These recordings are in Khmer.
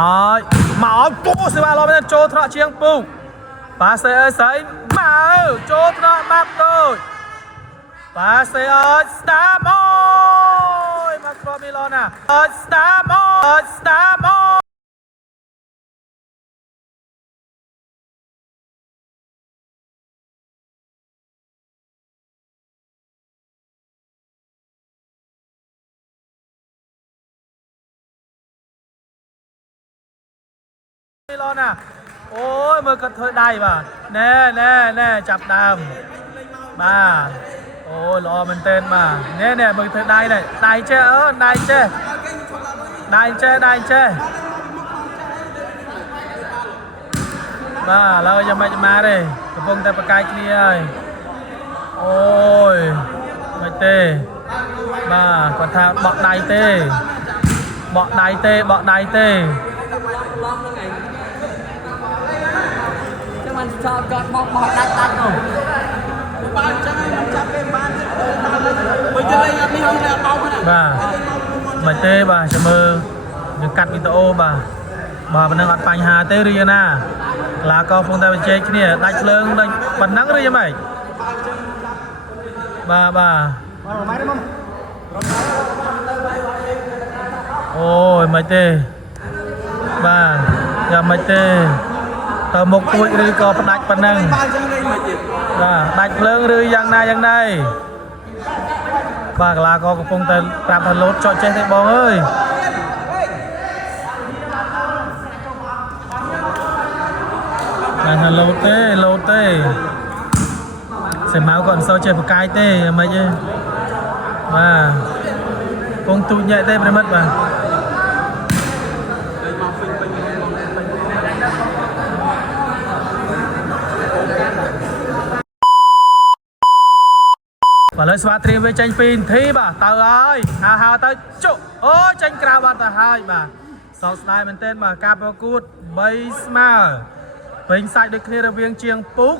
Rồi, máu tu sẽ vào bên chỗ thọ chiang pu. Bà sẽ ơi sấy máu chỗ thọ map tôi. Bà sẽ ơi star boy mà pro Milan à. Star boy, star boy. Milan à. Ôi mơ cật thôi đầy bà. Nè nè nè chập đàm. Bà. Ôi lo mình tên mà. Nè nè mơ thôi đầy này. Đầy che ơ, đầy che. Đầy che, đầy che. Bà lâu cho mày má đi. Cái phong ta bà cài kia ơi. Ôi mày tê. Bà còn thà bọt đầy tê. Bọt đầy tê, bọt đầy tê. Chứ mình cho con bọt đắt không? Bà mày tê bà chả mơ những cắt video bà vẫn đang ăn bánh hà tê riêng à là có phong ta bên trên kia đánh lương đánh bắn nắng riêng mày bà ôi mày tê bà giờ mày tê tờ một tuổi rồi có đánh bắn nắng đánh lương rồi dạng này bà là có phong ta làm thật lốt cho chết bóng ơi là lô tê sẽ máu còn sâu chơi một cái tê mấy chứ mà con tụi nhẹ tê mới mất mà và lời xóa tiền với tranh pin thi bà tao ơi hà tao chỗ ôi tranh cào bà tao hai bà sau này mình tên mà Capocút Basema bình sạch được kia là viên chiêng púc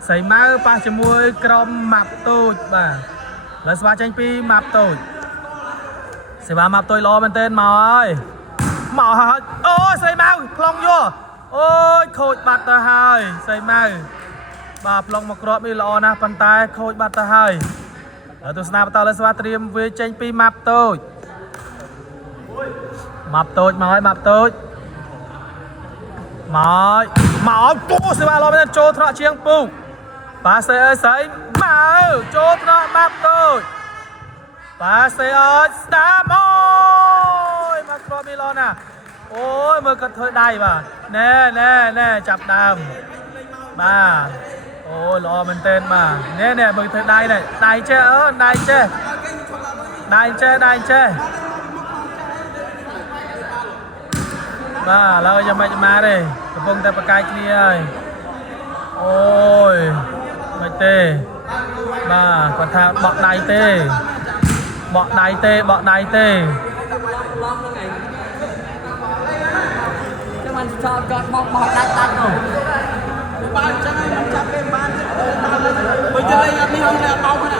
xảy máu ba cho môi crom map tôi bà lời xóa tranh pin map tôi sẽ bà map tôi lo mình tên màu ơi màu hả ôi xây máu long vô ôi khôi bạt tao hai xây máu bà long một crom đi lo nè bàn tay khôi bạt tao hai ở tôi snap tao lên xóa tiền với tranh pin map tôi map tôi máu tu sẽ vào lo bên chỗ thọ chiang pu bà sẽ ơi sấy máu chỗ thọ map tôi bà sẽ ơi star boy mà pro Milan à ôi mơ cật thôi đầy bà nè nè nè chập đàm bà ôi lo mình tên mà nè nè mơ thôi đầy này đầy che ơ đầy che bà lâu cho mày má đi cái phong ta bà cài kia ơi ôi mày tê bà còn thà bọt đầy tê Chứ mình cho con bọt đắt không?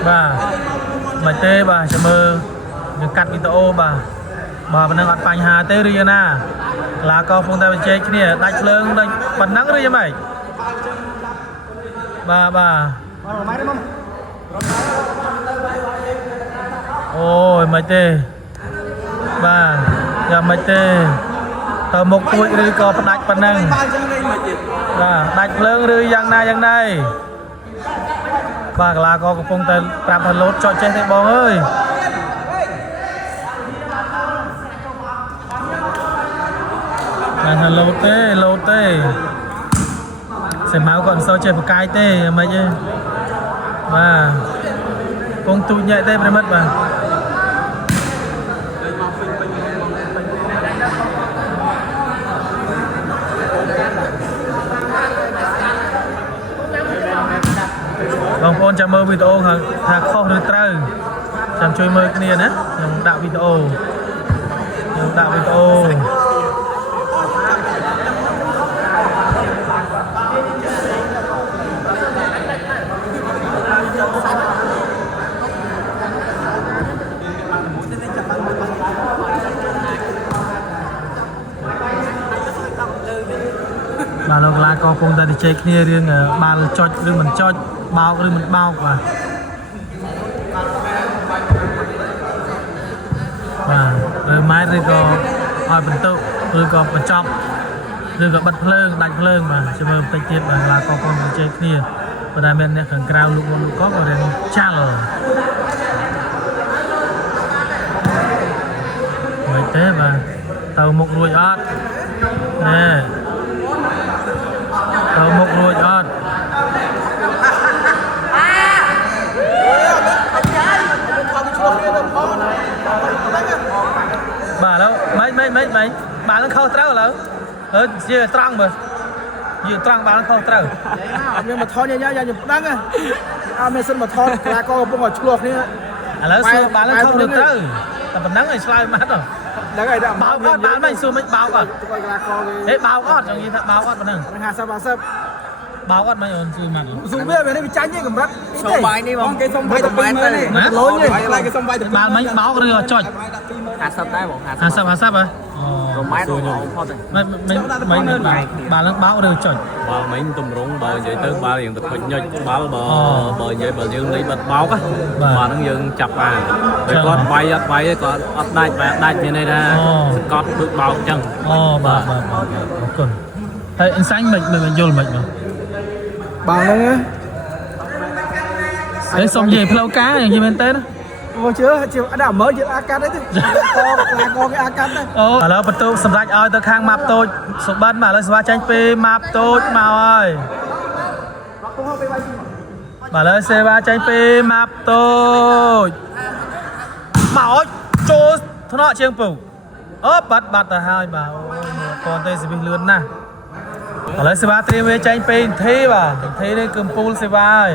bà mày tê bà chả mơ những cắt video bà vẫn đang ăn bánh hà tê riêng à là có phong ta bên trên kia đánh lương đánh bắn nắng riêng mày bà ôi mày tê bà giờ mày tê tờ một tuổi rồi có đánh bắn nắng đánh lương rồi dạng này bà là có phong ta làm thật lốt cho chết bóng ơi là lô tê sẽ máu còn sâu chơi một cái tê mấy chứ mà con tụi nhẹ tê mới mất mà bông con chào mơ video thà khó được trâu chăm chơi mơ cái này á nhằm đạo video បាទលោកកលាក៏កំពុងតែជជែកគ្នារឿងបាល់ចុចឬមិនចុចបោកឬមិនបោកបាទឬម៉ែឬក៏ឲ្យបន្ទុកឬក៏បញ្ចប់ឬក៏បិទភ្លើងដាច់ភ្លើងបាទជមើលបន្តិចទៀតបាទកលាក៏កំពុងតែជជែកគ្នាប៉ុន្តែមានអ្នកខាងក្រៅលោកក៏រៀនចាល់មិនទេបាទទៅមុខរួចអត់ណែទៅមុខរួចអត់បាទแล้วមិនបាទនឹងខុសត្រូវឥឡូវជាត្រង់មើលនិយាយត្រង់បាទនឹងខុសត្រូវអត់មានមកថតញ៉ាំខ្ញុំប្តឹងអត់មានសិនមកថតកីឡាករកំពុងតែឆ្លោះគ្នាឥឡូវសួរបាទនឹងខុសត្រូវតែប៉ុណ្ណឹងឲ្យឆ្លើយម៉ាត់ហ្នឹងហើយដល់បោកអត់បានមិនសួរមិនបោកអត់កីឡាករគេបោកអត់ចង់និយាយថាបោកអត់ប៉ុណ្ណឹង50បោកអត់មិនអូនសួរម៉ាត់ស៊ូវានេះវាចាញ់ទេកម្រិតសុំបាយនេះបងគេសុំបាយតែ20000ទេលុញទេខ្លាចគេសុំបាយតែបាទមិញបោកឬក៏ចុច50ដែរបង50ហ៎រម៉ែត្រខ្ញុំផុតទេមិនបាទឡើងបោកឬចុចបាទមិញទម្រង់បើនិយាយទៅបាល់យើងទៅខុចញុចបាល់បើនិយាយបើយើងលេងបាត់បោកបាទហ្នឹងយើងចាប់បានតែគាត់វាយអត់វាយទេគាត់អត់ដាច់បាទដាច់មានន័យថាសកត់ដូចបោកអញ្ចឹងបាទអរគុណហើយអ៊ីនសាញ់មិនយល់មិនបងហ្នឹងហ៎សុំនិយាយផ្លូវការយ៉ាងនេះមែនទេមកជឿអត់មើលយើងអាកាត់ទេកីឡាករគេអាកាត់ទេឥឡូវបន្ទូសម្រាប់ឲ្យទៅខាងម៉ាប់តូចសុបិនបាទឥឡូវស្វាចាញ់ពីម៉ាប់តូចមកហើយបាទឥឡូវសេវាចាញ់ពីម៉ាប់តូចមកចូលថ្នាក់ជាងពូបាត់ទៅហើយបាទអូយកូនទេសេវីលឿនណាស់ឥឡូវសេវាត្រៀមវាចាញ់ពីធីបាទធីនេះគឺពូលសេវាហើយ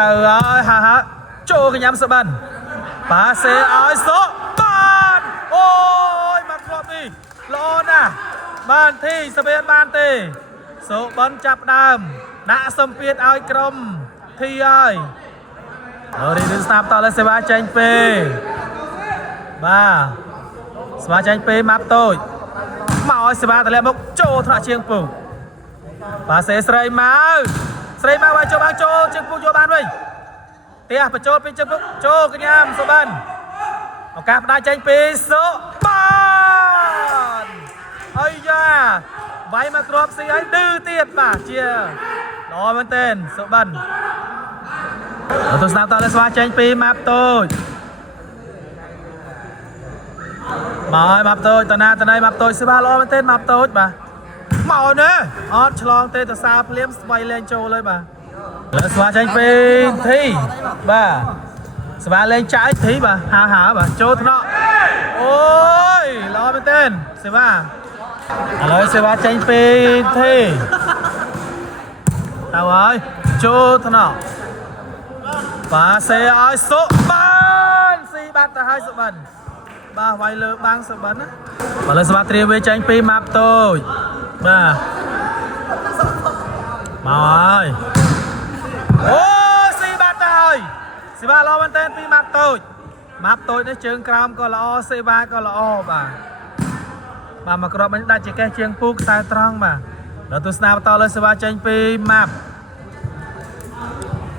ទៅហើយហាចូលកញ្ញាំសុបិនប៉ាសេឲ្យសុបានអូយមកគ្រាប់នេះល្អណាស់បានធីស្វៀនបានទេសុបិនចាប់ដើមដាក់សម្ពាធឲ្យក្រុមធីហើយរីកស្នាប់តលើសេវាចាញ់ពេបាទសេវាចាញ់ពេម៉ាប់តូចមកឲ្យសេវាតម្លាក់មុខចូលថ្នាក់ជាងពូប៉ាសេស្រីមកឲ្យចូលបានចូលជាងពូយកបានវិញផ្ទះបញ្ចូលពីជើងពុកចូលកញ្ញាមសុបិនឱកាសផ្ដាច់ចេញពីសុបានអាយ៉ាវាយមកគ្រាប់ស៊ីហើយឌឺទៀតបាទជាល្អមែនទែនសុបិនទៅស្ដាប់តលើស្វាចេញពីម៉ាប់តូចមកឲ្យម៉ាប់តូចតណាម៉ាប់តូចស្វាល្អមែនទែនម៉ាប់តូចបាទមកនេះអត់ឆ្លងទេតសាភ្លាមស្វ័យលែងចូលហើយបាទលើស្វាចាញ់ពីធីបាទស្វាលេងចាយធីបាទហាបាទចូលថ្នាក់អូយល្អមែនទែនសេវាឥឡូវសេវាចាញ់ពីធីទៅហើយចូលថ្នាក់បាទសេឲ្យសុបានស៊ីបាត់ទៅហើយសុបិនបាទវាយលើបាំងសុបិនណាឥឡូវសេវាត្រៀមវាចាញ់ពីម៉ាប់តូចបាទមកហើយអូស៊ីបាត់ទៅហើយសេវាល្អមែនទែនពីម៉ាប់តូចនេះជើងក្រោមក៏ល្អសេវាក៏ល្អបាទមកគ្រាប់មិញដាច់ជាកេះជាងពូខ្សែត្រង់បាទដល់ទស្សនាបន្តលើសេវាចេញពីម៉ាប់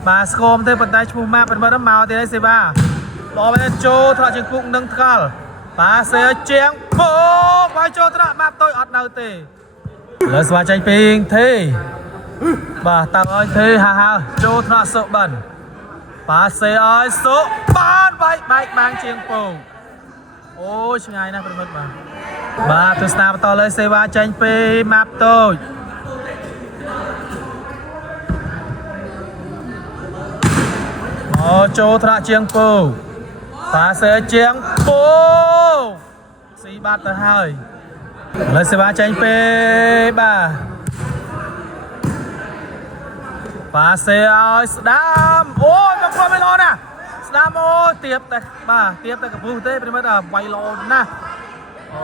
បាទស្គមទេប៉ុន្តែឈ្មោះម៉ាប់ប៉ុន្មានមកទៀតហើយសេវាល្អមែនចូលថ្នាក់ជាងពូនឹងថ្កល់បាទសេជាងពូបើចូលថ្នាក់ម៉ាប់តូចអត់នៅទេលើសេវាចេញពីធីបាទតាំងឲ្យធីហាចូលថ្នាក់សុបិនប៉ាសេឲ្យសុបានបែកបាំងជាងពូអូឆ្ងាយណាស់ប្រិមិត្តបាទទស្សនាបន្តលើសេវាចេញពីម៉ាប់តូចអូចូលថ្នាក់ជាងពូប៉ាសេជាងពូស៊ីបាត់ទៅហើយលើសេវាចេញពីបាទប៉ាសេឲ្យស្ដាមអូយមកគ្រាប់មិនល្អណាស់ស្ដាមអូទៀបតែបាទទៀបតែកពុះទេប្រិមិត្តវាយល្អណាស់អូ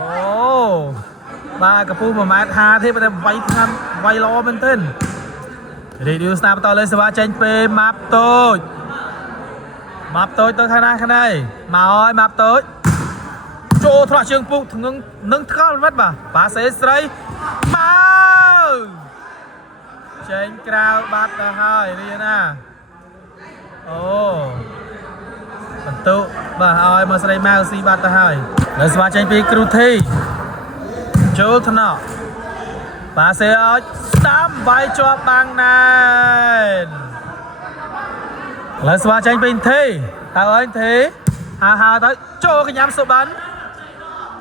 បាទកពុះ1.50 ម៉ែត្រទេតែវាយល្អមែនទែនរីឌីវស្ដាប់បន្តលើសេវាចេញពីម៉ាប់តូចទៅខាងណាមកឲ្យម៉ាប់តូចចូលថ្នាក់ជើងពុះនឹងថ្កល់ប្រិមិត្តបាទប៉ាសេស្រីមក ចេញក្រៅបាត់ទៅហើយរៀនណាអូបន្ទុបាទឲ្យមកស្រីម៉ៅស៊ីបាត់ទៅហើយលើស្វាចេញពីគ្រូធីចូលថ្នាក់ប៉ាសេឲ្យស្ដាំវាយជាប់បាំងណែនលើស្វាចេញពីធីតើអើយធីហើទៅចូលកញ្ញាំសុបិន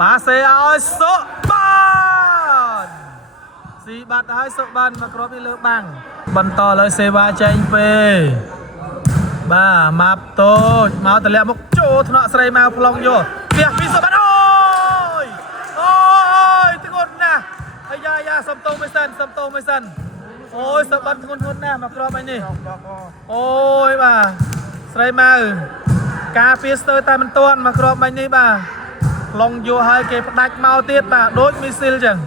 ប៉ាសេឲ្យសុបិនស៊ីបាត់ទៅហើយសុបិនមកគ្រាប់ពីលើបាំងបន្តលើសេវាចេញពីបាទម៉ាប់តូចមកតម្លាក់មុខចូលថ្នាក់ស្រីម៉ៅប្លង់យកផ្ទះពីសុបិនអូយធ្ងន់ណាស់អាយ៉ាសំតោមិនសិនអូយសុបិនធ្ងន់ណាស់មកគ្រាប់អីនេះអូយបាទស្រីម៉ៅការពារស្ទើរតែមិនទាន់មកគ្រាប់អីនេះបាទប្លង់យកឲ្យគេផ្ដាច់មកទៀតបាទដូចមីស៊ីលចឹង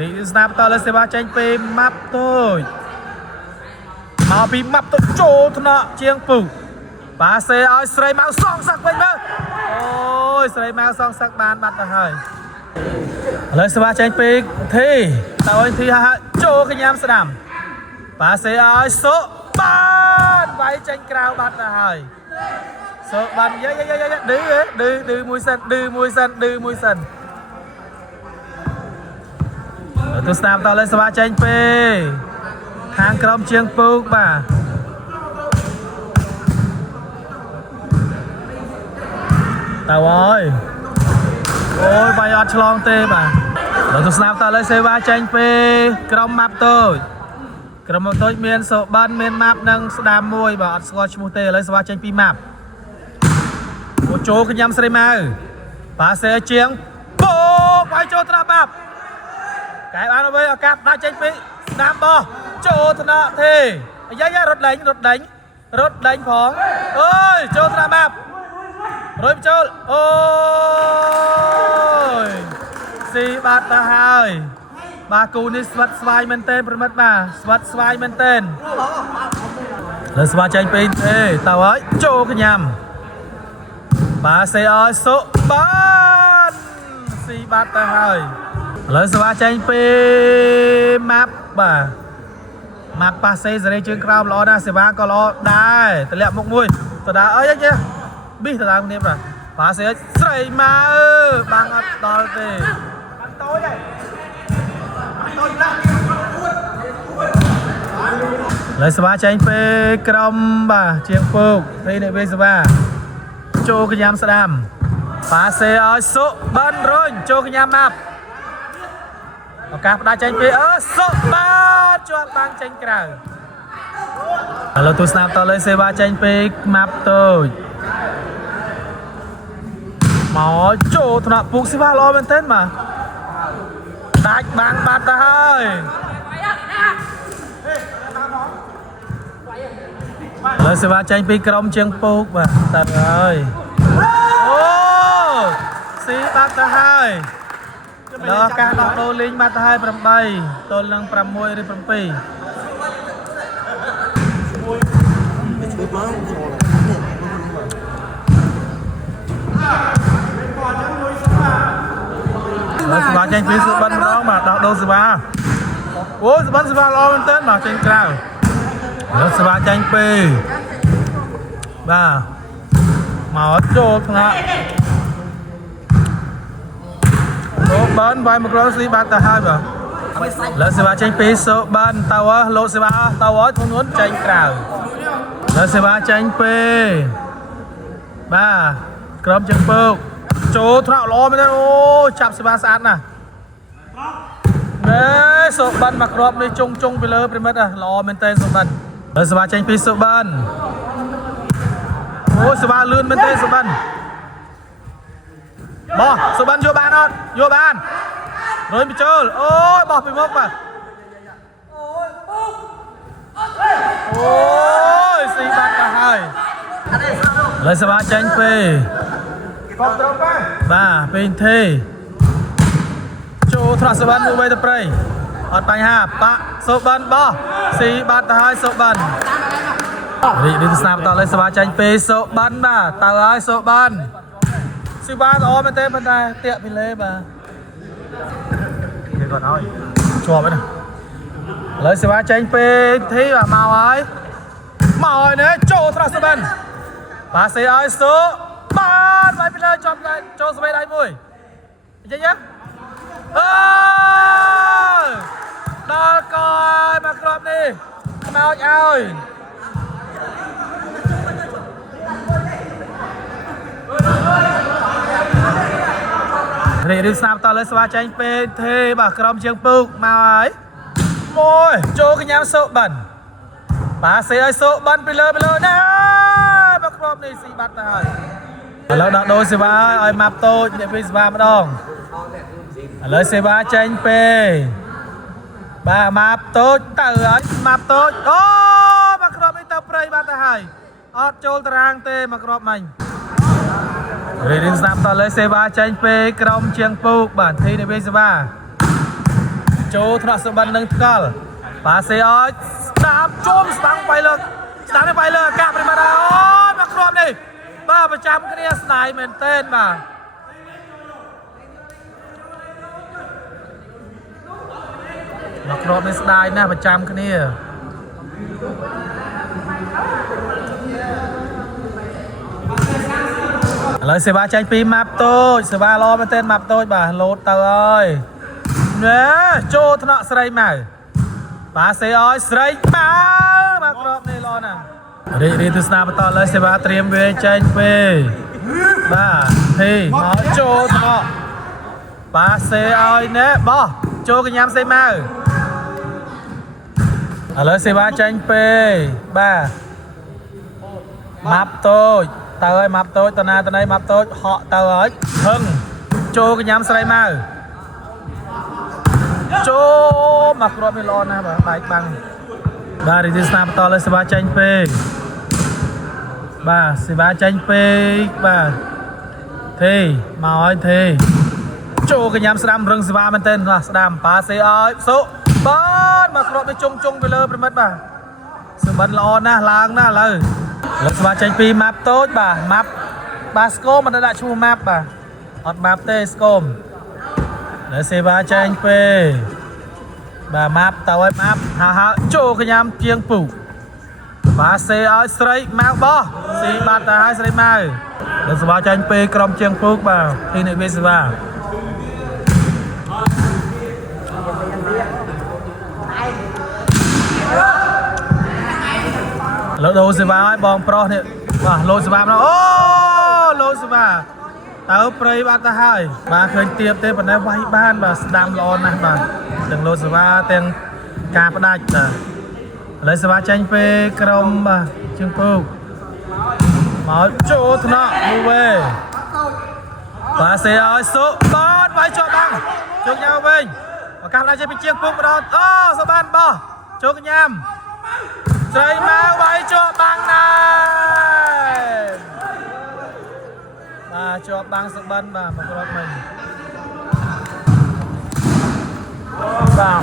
នេះស្នាប់តលើសេវាចេញពីម៉ាប់តូចមកពីម៉ាប់ទៅចូលថ្នាក់ជាងពុះប៉ាសេឲ្យស្រីម៉ៅសងសឹកវិញមើលអូយស្រីម៉ៅសងសឹកបានបាត់ទៅហើយឥឡូវសេវាចេញពីធីតើអើយធីហាចូលកញ្ញាំស្ដាំប៉ាសេឲ្យសុបានវាយចេញក្រៅបាត់ទៅហើយសុបានយាយឌឺមួយសិនទៅស្ដាប់តលើសេវាចេញពីខាងក្រុមជាងពូកបាទតើអើយអូយបាយអត់ឆ្លងទេបាទទៅស្ដាប់តលើសេវាចេញពីក្រុមម៉ាប់តូចមានសុបានមានម៉ាប់និងស្ដាមមួយបាទអត់ស្គាល់ឈ្មោះទេឥឡូវសេវាចេញពីម៉ាប់អូចូលកញ្ញាំស្រីម៉ៅប៉ាសេជាងពូបាយចូលត្រាប់ម៉ាប់កែបានអ្វីឱកាសដាក់ចេញពីស្ដាំបោះចូលថ្នាក់ទេអាយ៉ារត់ដេញផងអើយចូលត្រាប់ម៉ាប់រួយចូលអូយស៊ីបាត់ទៅហើយបាទគូនេះស្វិតស្វាយមែនទែនប្រិមិត្តបាទស្វិតស្វាយមែនទែនលើស្វាចេញពីទេតើហើយចូលកញ្ញាំបាទសេឲ្យសុបានស៊ីបាត់ទៅហើយឥឡូវសេវាចេញពីម៉ាប់បាទម៉ាប់ប៉ាសេសេរីជើងក្រោមល្អណាស់សេវាក៏ល្អដែរតម្លាក់មុខមួយតើអើយចេះប៊ីតើគ្នាបាទប៉ាសេស្រីម៉ៅបាំងអត់ដល់ទេតូចហើយតូចណាស់លើសេវាចេញពីក្រុមបាទជាងពូកនេះអ្នកវិញសេវាចូលកញ្ញាំស្ដាំប៉ាសេឲ្យសុបានរុញចូលកញ្ញាំម៉ាប់ឱកាសផ្ដាច់ចេញពីសុបានជាប់បាំងចេញក្រៅឥឡូវទូស្នាប់តលើសេវាចេញពីម៉ាប់តូចមកចូលថ្នាក់ពុកសេវាល្អមែនទែនបាទដាច់បាំងបាត់ទៅហើយឥឡូវសេវាចេញពីក្រុមជាងពុកបាទតាហើយអូស៊ីបាត់ទៅហើយដល់ការដោះដូរលេងបាត់ទៅហើយ8ទល់នឹង6ឬ7សេវាចេញពីសុបិនម្ដងបាទដោះដូរសេវាអូសុបិនសេវាល្អមែនទែនបាទចេញក្រៅហើយសេវាចេញពីបាទមកចូលថ្នាក់សុបានវាយមកក្រោយស៊ីបាត់ទៅហើយបាទលើសេវាចេញពីសុបានតើលោកសេវាតើធ្ងន់ចេញក្រៅលើសេវាចេញពីបាទក្រុមជើងពើកចូលថ្នាក់ល្អមែនទេអូចាប់សេវាស្អាតណាស់សុបានមកគ្រាប់នេះចុងពីលើប្រិមិត្តល្អមែនទេសុបានលើសេវាចេញពីសុបានអូសេវាលឿនមែនទេសុបានបោះសុបានយកបានអត់យកបានរួយបញ្ចូលអូយបោះពីមុខបាទអូយស៊ីបាត់ទៅហើយលើសេវាចេញពីបាទពេញទេចូលថ្នាក់សុបានមួយបីទៅព្រៃអត់បញ្ហាបាក់សុបានបោះស៊ីបាត់ទៅហើយសុបាននេះស្នាប់តលើសេវាចាញ់ពេសុបានបាទតើហើយសុបានស៊ីបានល្អមែនទេប៉ុន្តែតាក់ពីលេបាទគេគាត់ហើយជាប់ហើយណា Lợi sẽ va tranh pe thế và màu ấy nè chỗ thằng sân bên và sẽ ai số ba phải lên chọn lại cho sân bên đây mùi chơi nhé đó coi mà club đi màu ơi đi sao ta lấy xóa tranh pe thế bà cầm chiếng bự màu ấy môi cho cái nhám sợ bẩn bà sẽ ơi sợ bẩnไปเลยnè bà cầm này xì bắt rồiแล้วđặt đôi xe ba ơi map tôi để đi xe ba mà đong lấy xe ba tranh pe bà map tôi tự ấy map tôi ô bà cầm này tập prey bắt rồi ọtចូលតារាងទេមកក្របមិញរៀនស្ដាប់តលើសេវាចាញ់ពេលក្រុមជាងពូកបាទធីនេះសេវាចូលថ្នាក់សម្បត្តិនឹងថ្កល់បាទសេអើយស្ដាប់ជុំស្ដាំไปលើស្ដាំនេះไปលើកាប់នេះមកដល់អូយមកក្របនេះបាទប្រចាំគ្នាស្ដាយមែនទែនបាទមកក្របនេះស្ដាយណាស់ប្រចាំគ្នាឥឡូវសេវាចាញ់ពីម៉ាប់តូចសេវាល្អមែនទែនម៉ាប់តូចបាទលោតទៅអើយណែចូលថ្នាក់ស្រីម៉ៅបាទសេអើយស្រីម៉ៅបាទក្របនេះល្អណាស់រីទស្សនាបន្តលើសេវាត្រៀមវាចាញ់ពីបាទហេមកចូលថ្នាក់បាទសេអើយណែបោះចូលកញ្ញាំសេម៉ៅឥឡូវសេវាចាញ់ពីបាទម៉ាប់តូចទៅឲ្យម៉ាប់តូចតណាតណៃម៉ាប់តូចហក់ទៅហើយហឹងចូលកញ្ញាំស្រីម៉ៅចូលមកគ្រាប់នេះល្អណាស់បាទបែកបាំងបាទរីទីស្នាបន្តលើសេវាចាញ់ពេកបាទសេវាចាញ់ពេកបាទទេមកហើយទេចូលកញ្ញាំស្ដាំរឹងសេវាមែនទែនបាទស្ដាំប៉ាសេឲ្យសុបាទមកគ្រាប់នេះចុងទៅលើប្រិមិត្តបាទសម្បត្តិល្អណាស់ឡើងណាស់ឥឡូវស្វាចេញពីម៉ាប់តូចបាទម៉ាប់បាទស្គមមិនដាក់ឈ្មោះម៉ាប់បាទអត់ម៉ាប់ទេស្គមលើសេវាចេញពីបាទម៉ាប់ទៅឲ្យម៉ាប់ហើចូលកញ្ញាំជាងពូបាទសេឲ្យស្រីម៉ៅបោះស៊ីបាត់ទៅឲ្យស្រីម៉ៅលើសេវាចេញពីក្រុមជាងពូបាទទីនេះវាសេវាលោដូសេវាឲ្យបងប្រុសនេះបាទលោសេវាមកអូលោសេវាទៅព្រៃបាត់ទៅហើយបាទឃើញទៀបទេប៉ុន្តែវាយបានបាទស្ដាំល្អណាស់បាទទាំងលោសេវាទាំងការផ្ដាច់បាទឥឡូវសេវាចាញ់ពេលក្រុមបាទជាងពូមកចូលថ្នាក់មួយវេបាទសេឲ្យសុបាទវាយជាប់បាំងជោគញ៉ាំវិញឱកាសផ្ដាច់ចេញពីជាងពូម្ដងអូសុបានបោះជោគញ៉ាំស្រីមកវាយជាប់បាំងណាបាទជាប់បាំងសុបិនបាទមកគ្រាប់មិញបាទ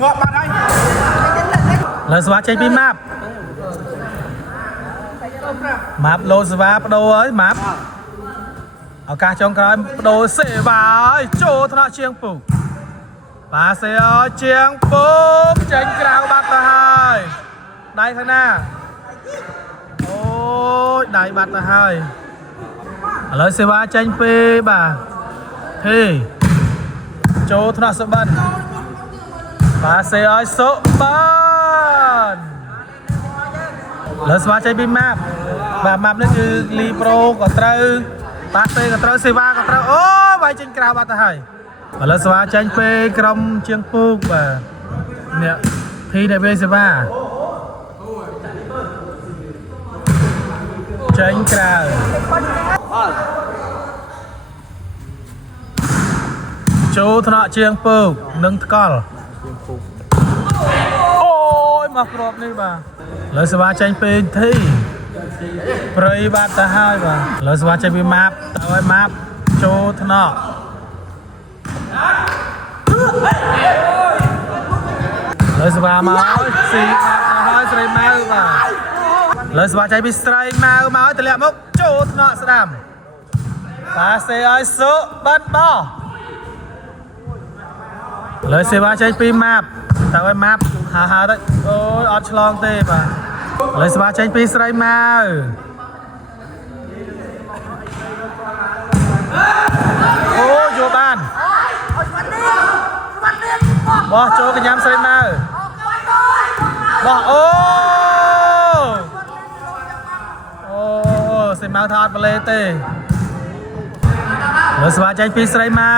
ងាប់បាត់ហើយលើស្វាចេញពីម៉ាប់លោស្វាបដូរហើយម៉ាប់ឱកាសចុងក្រោយបដូរសេវាឲ្យចូលថ្នាក់ជាងពូបាទសេឲ្យជាងពូចេញក្រៅបាត់ទៅហើយដៃខាងណាអូយដៃបាត់ទៅហើយឥឡូវសេវាចេញពីបាទទេចូលថ្នាក់សុបិនបាទសេឲ្យសុបិនលើស្វាចេញពីម៉ាប់បាទម៉ាប់នេះគឺលីប្រូក៏ត្រូវបាទទេក៏ត្រូវសេវាក៏ត្រូវអូវាយចេញក្រៅបាត់ទៅហើយឥឡូវសេវាចេញពេលក្រុមជាងពូកបាទនេះធីដែលវាសេវាចេញក្រៅចូលថ្នាក់ជាងពូកនឹងថ្កល់អូយមកគ្រាប់នេះបាទឥឡូវសេវាចេញពេលធីព្រៃបាត់ទៅហើយបាទឥឡូវស្វាចេញពីម៉ាប់ទៅឲ្យម៉ាប់ចូលថ្នាក់ឥឡូវស្វាមកស៊ីម៉ាប់ទៅហើយស្រីម៉ៅបាទ លើស្វាចេញពីស្រីម៉ៅមកទម្លាក់មកចូលថ្នាក់ស្ដាំប៉ាសេឲ្យសុបិនបោះលើសេវាចេញពីម៉ាប់តើឲ្យម៉ាប់ហើទៅអូយអត់ឆ្លងទេបាទលើស្វាចេញពីស្រីម៉ៅអូយកបានបោះចូលកញ្ញាស្រីម៉ៅបោះអូស្រីម៉ៅថាអត់បលេទេលើស្វាចេញពីស្រីម៉ៅ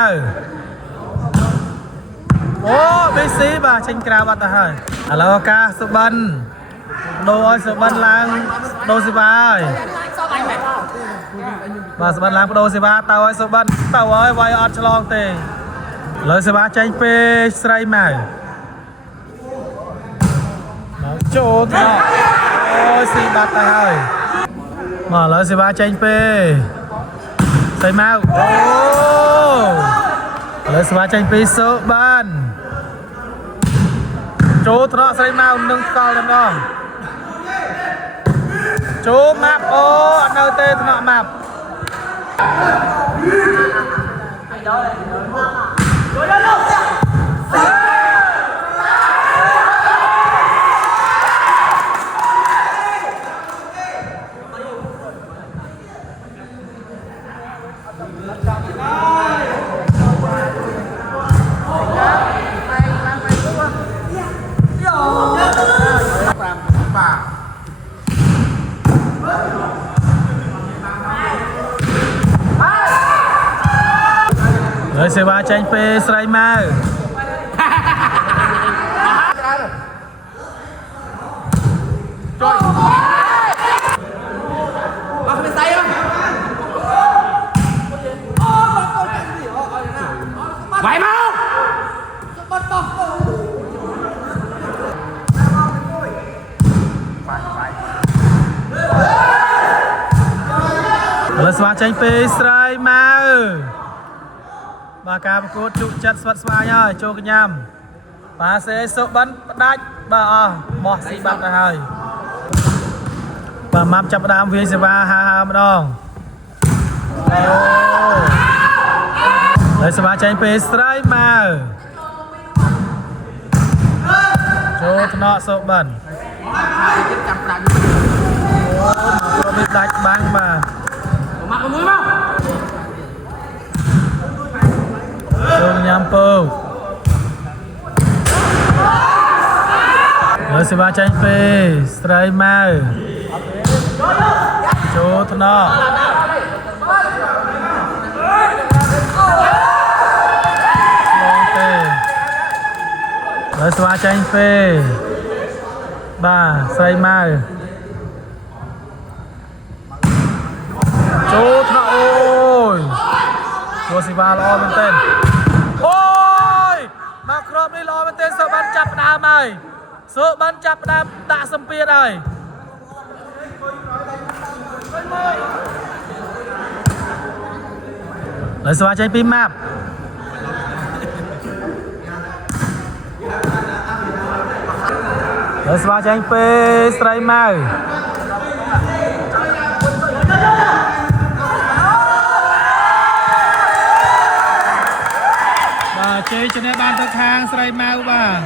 អូបេស៊ីបាទចេញក្រៅបាត់ទៅហើយឥឡូវឱកាសសុបិនដូរឲ្យសុបិនឡើងដូរសេវាហើយបាទសុបិនឡើងដូរសេវាទៅឲ្យសុបិនទៅឲ្យវាយអត់ឆ្លងទេលើសេវាចេញពីស្រីម៉ៅមកចូលទៅអូស៊ីបាត់ទៅហើយមកលើសេវាចេញពីស្រីម៉ៅអូលើសេវាចេញពីសុបិនចូលត្រកស្រីម៉ៅនឹងស្កល់ម្ដងចូលម៉ាប់អូអត់នៅទេថ្នាក់ម៉ាប់លើសេវាចេញពីស្រីម៉ៅវាយមកលើស្វាចេញពីស្រីម៉ៅបាទការប្រកួតជក់ចិត្តស្វិតស្វាញហើយចូលកញ្ញាំប៉ាសេសុបិនផ្ដាច់បាទអស់បោះស៊ីបាត់ទៅហើយបាទម៉ាប់ចាប់ដើមវាយសេវាហើម្ដងអូលើសេវាចេញពីស្រីម៉ៅចូលថ្នាក់សុបិនចាប់ផ្ដាច់អូមកផ្ដាច់បាំងបាទមកមួយមកចូលញ៉ាំពើលើសេវាចេញពីស្រីម៉ៅចូលថ្នាក់លើសេវាចេញពីបាទស្រីម៉ៅចូលថ្នាក់អូយចូលសេវាល្អមែនទែនអូយមកគ្រាប់នេះល្អមែនទែនសុបិនចាប់ផ្ដើមហើយសុបិនចាប់ផ្ដើមដាក់សម្ពាធហើយលើស្វាចេញពីម៉ាប់លើស្វាចេញពីស្រីម៉ៅបាទជ័យជំនះបានទៅខាងស្រីម៉ៅបាទ